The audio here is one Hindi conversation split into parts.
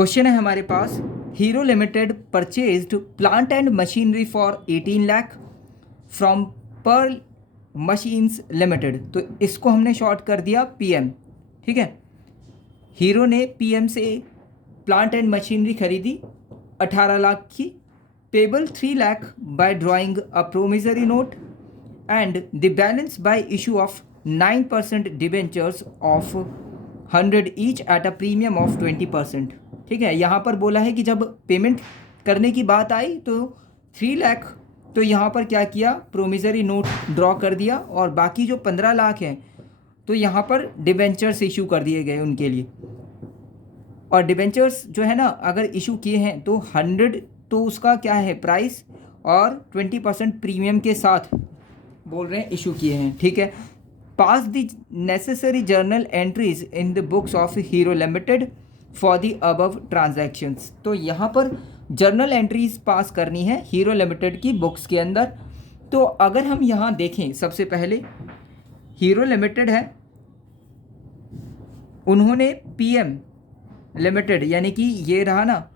क्वेश्चन है हमारे पास, Hero limited purchased plant and machinery for 18 lakh from Pearl machines limited. तो इसको हमने शॉर्ट कर दिया पीएम। ठीक है, हीरो ने पीएम से प्लांट एंड मशीनरी खरीदी 18 लाख की, payable 3 lakh by drawing a promissory note and the balance by issue of 9% debentures of 100 each at a premium of 20%। ठीक है, यहाँ पर बोला है कि जब पेमेंट करने की बात आई तो 3 लाख, तो यहाँ पर क्या किया, प्रोमिसरी नोट ड्रॉ कर दिया और बाकी जो 15 लाख हैं तो यहाँ पर डिबेंचर्स इशू कर दिए गए उनके लिए। और डिबेंचर्स जो है ना, अगर इशू किए हैं तो 100 तो उसका क्या है प्राइस, और 20% प्रीमियम के साथ बोल रहे हैं इशू किए हैं। ठीक है, pass the necessary journal entries in the books of Hero limited for the above transactions. तो यहाँ पर जर्नल एंट्रीज पास करनी है हीरो लिमिटेड की बुक्स के अंदर। तो अगर हम यहाँ देखें, सबसे पहले हीरो लिमिटेड है, उन्होंने पीएम लिमिटेड यानी कि ये रहा ना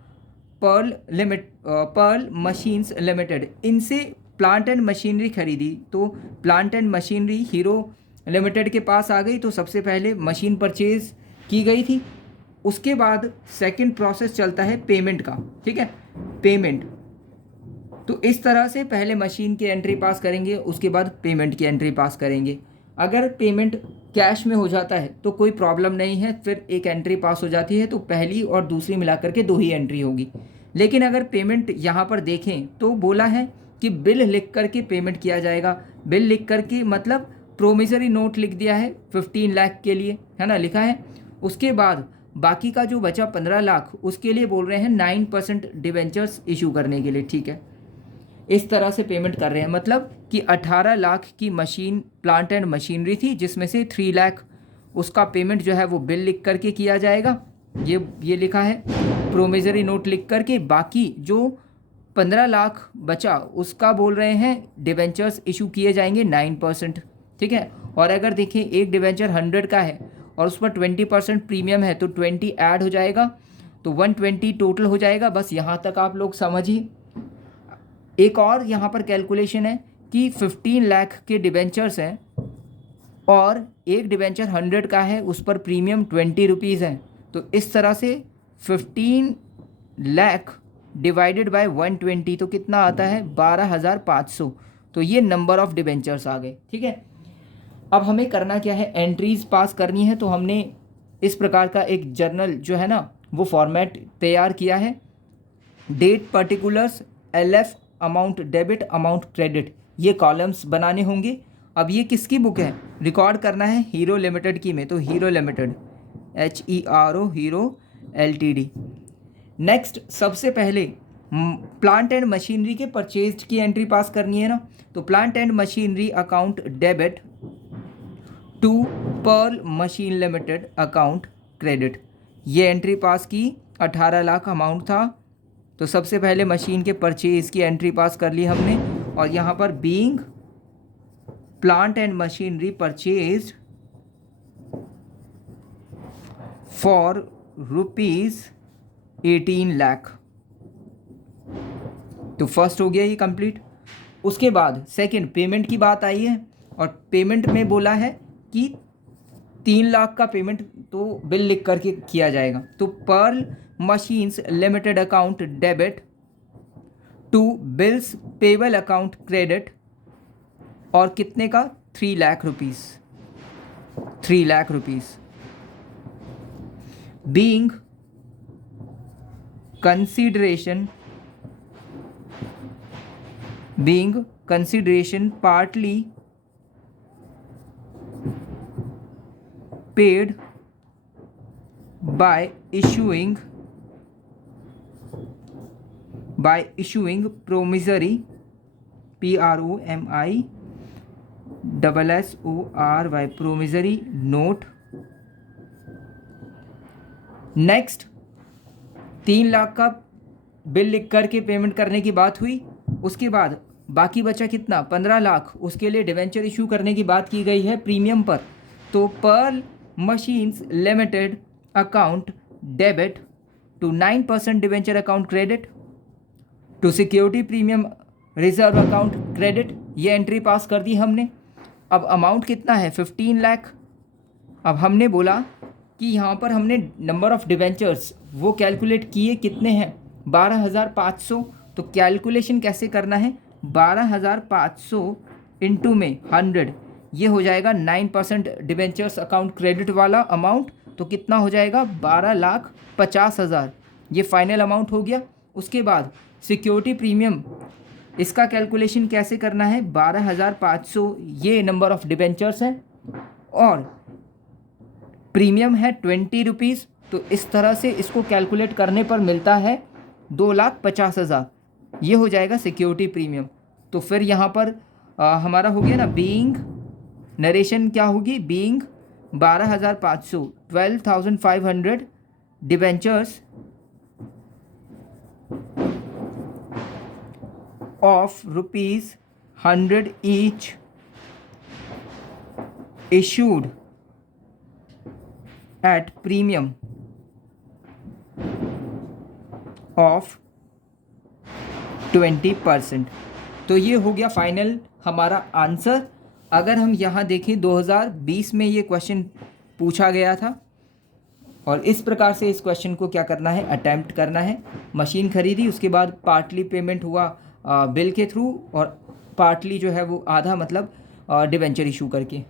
पर्ल मशीन्स लिमिटेड, इनसे प्लांट एंड मशीनरी खरीदी। तो plant and machinery hero limited के पास आ गई, तो सबसे पहले मशीन परचेज की गई थी। उसके बाद सेकंड प्रोसेस चलता है पेमेंट का। ठीक है, पेमेंट, तो इस तरह से पहले मशीन की एंट्री पास करेंगे, उसके बाद पेमेंट की एंट्री पास करेंगे। अगर पेमेंट कैश में हो जाता है तो कोई प्रॉब्लम नहीं है, फिर एक एंट्री पास हो जाती है तो पहली और दूसरी मिलाकर के 2 ही एंट्री होगी। लेकिन अगर पेमेंट यहाँ पर देखें तो बोला है कि बिल लिख करके पेमेंट किया जाएगा। बिल लिख करके मतलब प्रोमिसरी नोट लिख दिया है 15 लाख के लिए, है ना, लिखा है। उसके बाद बाकी का जो बचा 15 लाख उसके लिए बोल रहे हैं 9% डिबेंचर्स इशू करने के लिए। ठीक है, इस तरह से पेमेंट कर रहे हैं, मतलब कि 18 लाख की मशीन प्लांट एंड मशीनरी थी, जिसमें से 3 लाख उसका पेमेंट जो है वो बिल लिख करके किया जाएगा, ये लिखा है प्रोमिसरी नोट लिख करके। बाकी जो 15 लाख बचा उसका बोल रहे हैं डिबेंचर्स इशू किए जाएंगे 9%। ठीक है, और अगर देखें एक डिबेंचर 100 का है और उस पर 20% प्रीमियम है तो 20 ऐड हो जाएगा, तो 120 टोटल हो जाएगा। बस यहाँ तक आप लोग समझिए। एक और यहाँ पर कैलकुलेशन है कि 15 लाख के डिबेंचर्स हैं और एक डिबेंचर 100 का है, उस पर प्रीमियम 20 रुपीज़ है। तो इस तरह से 15 लाख डिवाइडेड बाय 120 तो कितना आता है, 12,500। तो ये नंबर ऑफ डिबेंचर्स आ गए। ठीक है, अब हमें करना क्या है, एंट्रीज पास करनी है। तो हमने इस प्रकार का एक जर्नल जो है ना वो फॉर्मेट तैयार किया है। Date, particulars, LF, amount debit, amount credit, ये कॉलम्स बनाने होंगे। अब ये किसकी बुक है, रिकॉर्ड करना है हीरो लिमिटेड की में, तो Hero limited HERO Hero LTD। Next, सबसे पहले प्लांट एंड मशीनरी के परचेज की एंट्री पास करनी है ना। तो plant and machinery account debit to Pearl machine limited account credit, ये एंट्री पास की। 18 लाख अमाउंट था, तो सबसे पहले मशीन के परचेज की एंट्री पास कर ली हमने। और यहाँ पर being plant and machinery purchase for ₹18 lakh, तो फर्स्ट हो गया ये कंप्लीट। उसके बाद सेकंड पेमेंट की बात आई है और पेमेंट में बोला है कि 3 लाख का पेमेंट तो बिल लिख करके किया जाएगा। तो Pearl machines limited account debit to bills payable account credit, और कितने का, 3 lakh rupees, 3 lakh rupees. Being consideration partly paid by issuing promissory PROMISSORY promissory note। Next, 3 lakh का बिल लिख करके पेमेंट करने की बात हुई। उसके बाद बाकी बचा कितना, 15 लाख, उसके लिए डिवेंचर इशू करने की बात की गई है प्रीमियम पर। तो Pearl machines limited account debit to 9% debenture account credit, to security premium reserve account credit. ये एंट्री पास कर दी हमने। अब अमाउंट कितना है 15 लाख। अब हमने बोला कि यहाँ पर हमने नंबर ऑफ डिवेंचर्स वो कैलकुलेट किए, कितने हैं 12,500। तो कैलकुलेशन कैसे करना है, 12,500 इंटू में 100, ये हो जाएगा 9% डिवेंचर्स अकाउंट क्रेडिट वाला अमाउंट। तो कितना हो जाएगा 12,50,000, ये फाइनल अमाउंट हो गया। उसके बाद सिक्योरिटी प्रीमियम, इसका कैलकुलेशन कैसे करना है, 12,500 ये नंबर ऑफ डिवेंचर्स हैं और प्रीमियम है 20 रुपीज़। तो इस तरह से इसको कैलकुलेट करने पर मिलता है 2,50,000, ये हो जाएगा सिक्योरिटी प्रीमियम। तो फिर यहाँ पर हमारा हो गया ना, बीइंग नरेशन क्या होगी, being 12,500 12,500 debentures of ₹100 each issued at premium of 20%। तो ये हो गया फाइनल हमारा आंसर। अगर हम यहाँ देखें 2020 में ये क्वेश्चन पूछा गया था और इस प्रकार से इस क्वेश्चन को क्या करना है, अटैम्प्ट करना है। मशीन खरीदी, उसके बाद पार्टली पेमेंट हुआ बिल के थ्रू और पार्टली जो है वो आधा मतलब डिवेंचर इशू करके।